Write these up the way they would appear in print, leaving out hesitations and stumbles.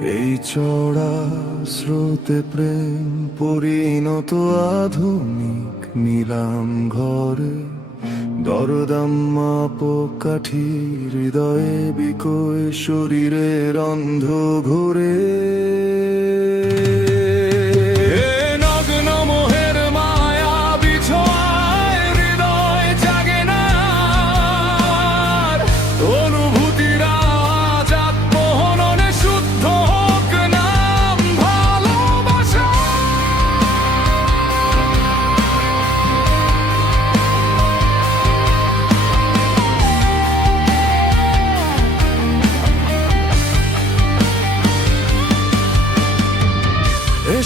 এই চড়া স্রোতে প্রেম পরিণত আধুনিক নিলাম ঘরে, দরদাম মাপক কাঠি হৃদয়ে বিকয় শরীরের অন্ধ ঘোরে।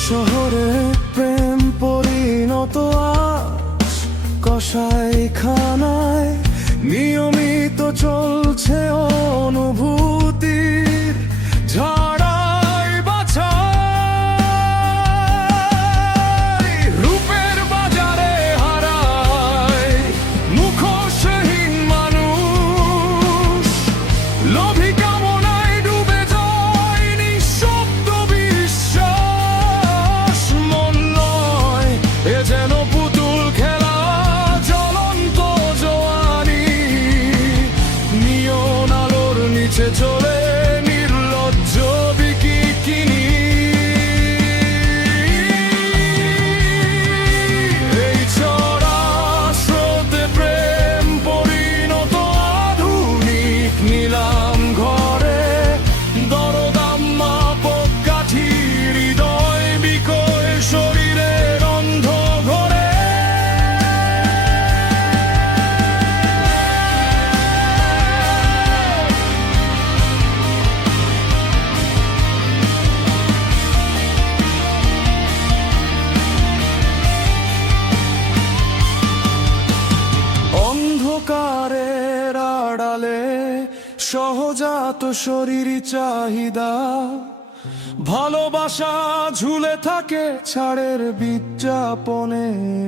শহরে প্রেম পরিণত আজ কসাইখানায়, নিয়মিত চলছে অনুভূতির ঝাড়াই বাছাই। রূপের বাজারে হারায় মুখোশহীন মানুষ, লোভী কামনায় ডুবে যায় নিঃশব্দ বিশ্বাস। মন নয় এ যেন পুতুল খেলা, জ্বলন্ত জোয়ানি নিয়ন আলোর নিচে চলে নির্লজ্জ বিকিনি। এই চড়া স্রোতে প্রেম পরিণত আধুনিক নিলাম ঘরে, দরদাম মাপক কাঠি হৃদয় বিকয় শরীরের অন্ধ ঘোরে। অন্ধকারের আড়ালে সহজাত শরীরী চাহিদা, ভালোবাসা ঝুলে থাকে ছাড়ের বিজ্ঞাপনে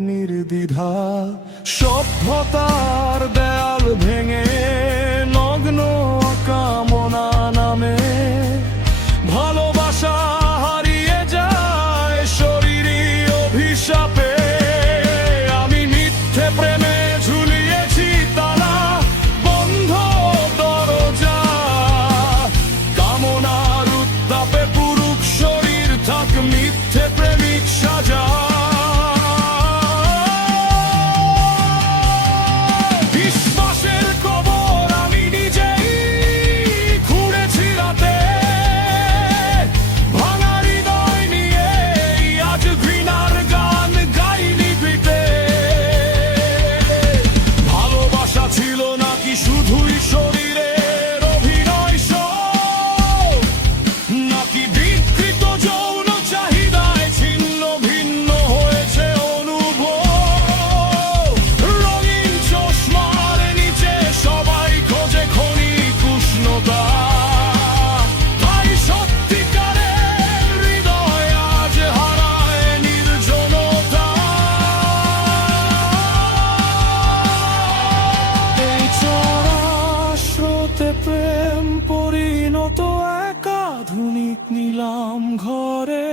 নির্দ্বিধা। সভ্যতার দেয়াল ভেঙে নগ্ন কামনা নামে ভালোবাসা হারিয়ে যায় শরীরী অভিশাপে। আমি মিথ্যে প্রেমে ঝুলিয়েছি তালা, বন্ধ দরজা। কামনার উত্তাপে পুরুষ শরীর থাক মিথ্যে প্রেমিক সাজা। বিশ্বাসের কবর আমি নিজেই খুঁড়েছি রাতে, ভাঙা হৃদয় নিয়ে আজ ঘৃণার গান গাই নিভৃতে। ভালোবাসা ছিল নাকি শুধুই শরীরের অভিনয় শো, নাকি বিকৃত যৌন চাহিদায় ছিন্ন ভিন্ন হয়েছে অনুভব। রঙিন চশমার নিচে সবাই খোঁজে ক্ষণিক উষ্ণতা, তাই সত্যিকারের হৃদয় আজ হারায় নির্জনতা। এই চড়া স্রোতে প্রেম পরিণত এক আধুনিক নিলাম ঘরে,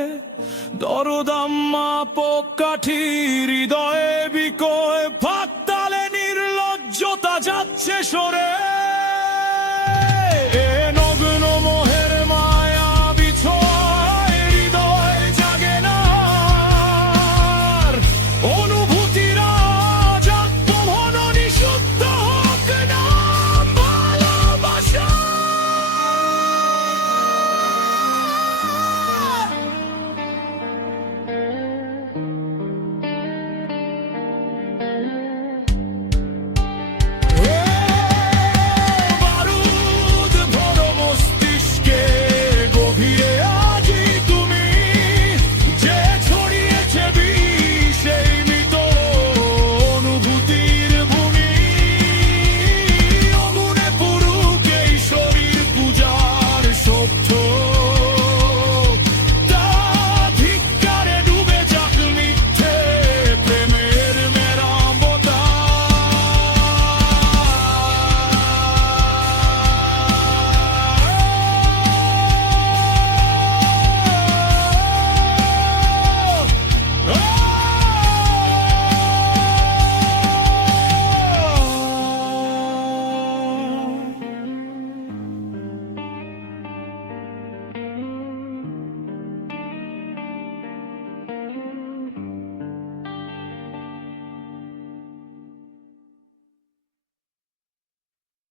দরদাম মাপক কাঠি হৃদয়ে বিকয় ফাঁক তালে নির্লজ্জতা যাচ্ছে সরে। এ নগ্ন